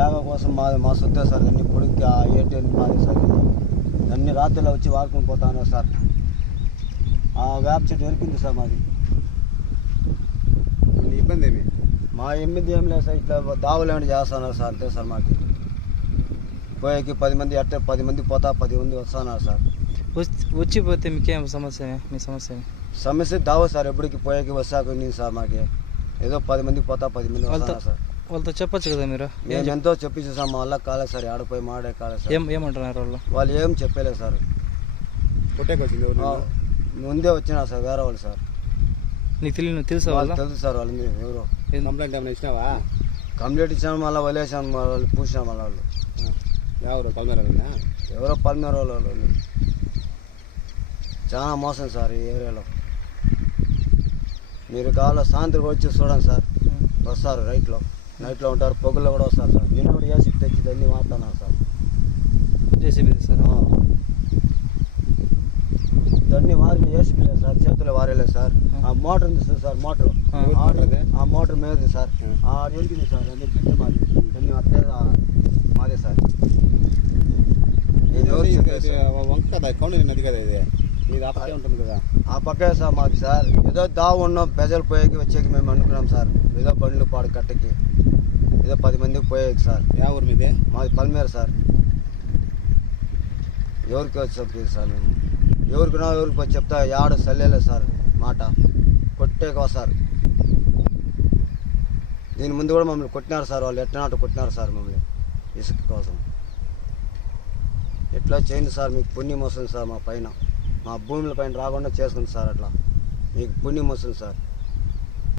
జాగా కోసం మా సొత్తే సార్. అన్ని పొడికి ఆ ఏటీఎం మాదే సార్. అన్ని రాత్రిలో వచ్చి వాడుకొని పోతాను సార్. ఆ వేప చెట్టు వెరికింది సార్ మాది. ఇబ్బంది ఏమి? మా ఎనిమిది ఏం లేదు సార్. ఇట్లా దావులు ఏమైనా చేస్తున్నారు సార్. అంతే సార్. మాకు పోయేకి 10 మంది అట్టే 10 మంది పోతా 10 మంది వస్తున్నారు సార్. వచ్చిపోతే మీకేం సమస్య? మీ సమస్య దావ సార్. ఎప్పటికి పోయేకి వస్తాక సార్. మాకు ఏదో 10 మంది పోతా 10 మంది వస్తున్నారు సార్. వాళ్ళతో చెప్పచ్చు కదా మీరు? మేము ఎంతో చెప్పించాం. మా వల్ల కాలేదు సార్. ఆడపోయి మాడే కాలేదు సార్. ఏమంటున్నారు వాళ్ళు ఏం చెప్పలేదు సార్. కొట్టేకి వచ్చింది ముందే వచ్చినా సార్ వేరే వాళ్ళు సార్. నీకు తెలుసా? వాళ్ళు తెలుసు సార్. వాళ్ళు ఎవరో కంప్లైంట్ ఏమైనా ఇచ్చినావా? కంప్లైంట్ ఇచ్చాను. మళ్ళీ వదిలేసాను. వాళ్ళు పూసినాం. మళ్ళీ వాళ్ళు ఎవరు పల్మేరా? ఎవరో పల్మేర వాళ్ళు. చాలా మోసం సార్ ఈ ఏరియాలో. మీరు కావాలో సాయంత్రం వచ్చి చూడండి సార్. వస్తారు నైట్లో ఉంటారు. పొగుల్లో కూడా వస్తారు సార్. నేను కూడా ఏసీకి తెచ్చి అన్నీ వాడుతున్నాను సార్. JCB sir. దాన్ని వారి ఏసీబీ లేదు సార్. చేతుల్లో వారేలేదు సార్. ఆ మోటార్ ఉంది సార్. మోటార్ ఆ మోటార్ మీద సార్. ఎరిగింది సార్. అన్ని బిడ్డ మాది. అన్నీ అట్లే మాదే సార్. నేను ఎవరు వంక కదా కౌండి నది కదా ఇది. ఇది ఆ పక్కే ఉంటుంది కదా? ఆ పక్కే సార్ మాకు సార్. ఏదో దావు ఉన్నాం. ప్రజలు పోయేకి వచ్చేకి మేము అనుకున్నాం సార్. ఏదో బండ్లు పాడు కట్టకి ఏదో 10 మందికి పోయేకి సార్. యా ఊరు మీదే? మాది పల్మేర సార్. ఎవరికి వచ్చి చెప్పేది సార్. మేము ఎవరికి వచ్చి చెప్తా యాడ సల్లేలేదు సార్. మాట కొట్టేకి వస్తారు. దీని ముందు కూడా మమ్మల్ని కొట్టినారు సార్. వాళ్ళు ఎట్టనాట కొట్టినారు సార్ మమ్మల్ని ఇసుక కోసం. ఎట్లా చేయండి సార్. మీకు పుణ్యం వస్తుంది సార్. మా పైన మా భూముల పైన రాకుండా చేసుకుంది సార్. అట్లా మీకు పుణ్యం వస్తుంది సార్.